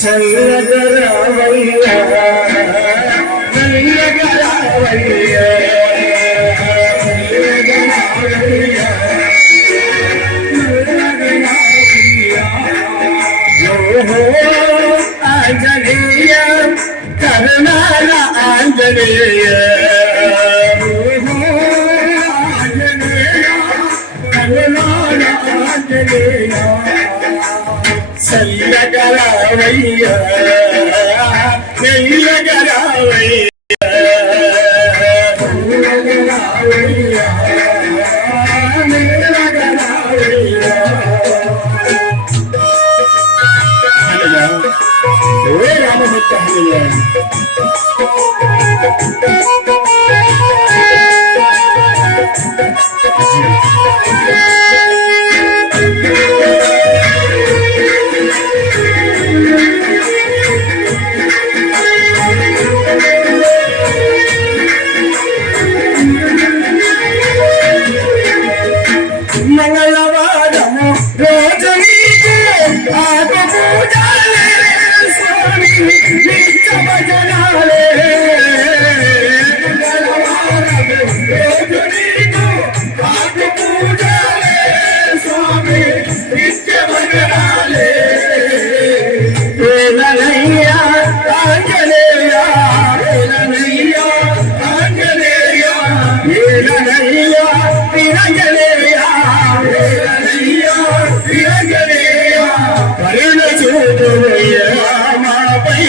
చల్లగరావయ్యా చల్లగరావయ్యా ఆంజనేయ కరుణాల ఆంజనేయ కరుణాల ఆంజనేయ చల్లగరావయ్యా చల్లగరావయ్యా చల్లగరావయ్యా రామభక్త మంగళవారము రోజు నీకు ఆకు పూజలే స్వామి నిత్య భజనాలే మంగళవారము రోజు నీకు ఆకు పూజలే స్వామి నిత్య భజనాలే ఏలనయ్య ఆంజనేయ ఏలనయ్య ఆంజనేయ ఏలనయ్య కరుణ చూపవయ్యా మాపై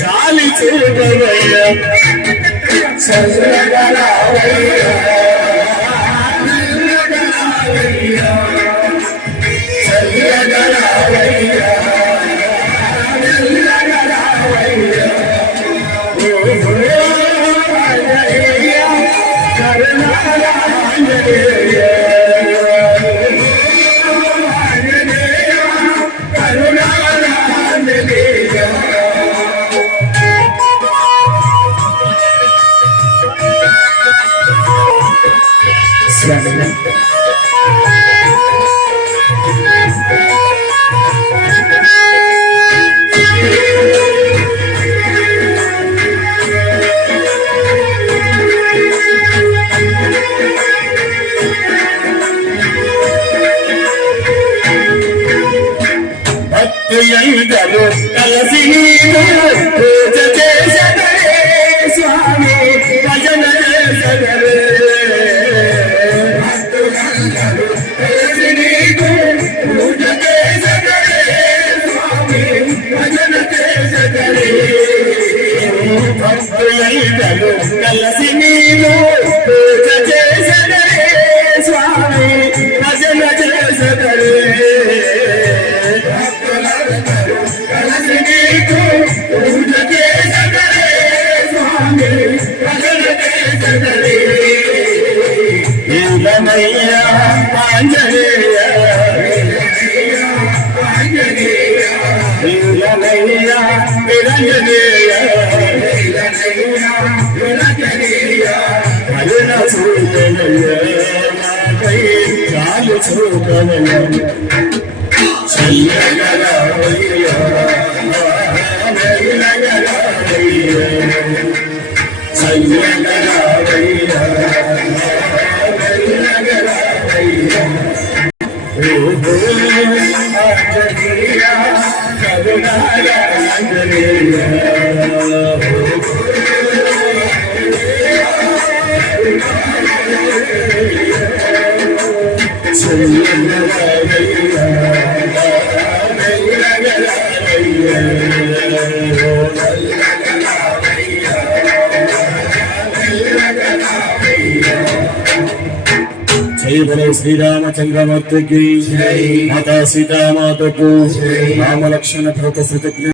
చాలి చూపవయ్యా చల్లగరావయ్యా చల్లగరావయ్యా చల్లగరావయ్యా చల్లగరావయ్యా కరుణాల ఆంజనేయ భక్తులందరూ కలసి పూజ చేసదరే స్వామి భజన చేసదరే భక్తులందరూ కలసి పూజ చేసదరే స్వామి భజన చేసదరే భక్తులందరూ కలసి పూజ చేసదరే స్వామి భజన చేసదరే ఏలనయ్య ఆంజనేయ ఏలనయ్య నిరంజనేయ కరుణ చూపవయ్యా మాపై చాలు చూపవయ్యా చల్లగరావయ్యా చల్లగరావయ్యా చల్లగరావయ్యా ఆంజనేయ కరుణాల ఆంజనేయ చల్లగరావయ్యా जय बोलो श्री रामचंद्रमूर्ति की माता सीता माता को राम लक्ष्मण भरत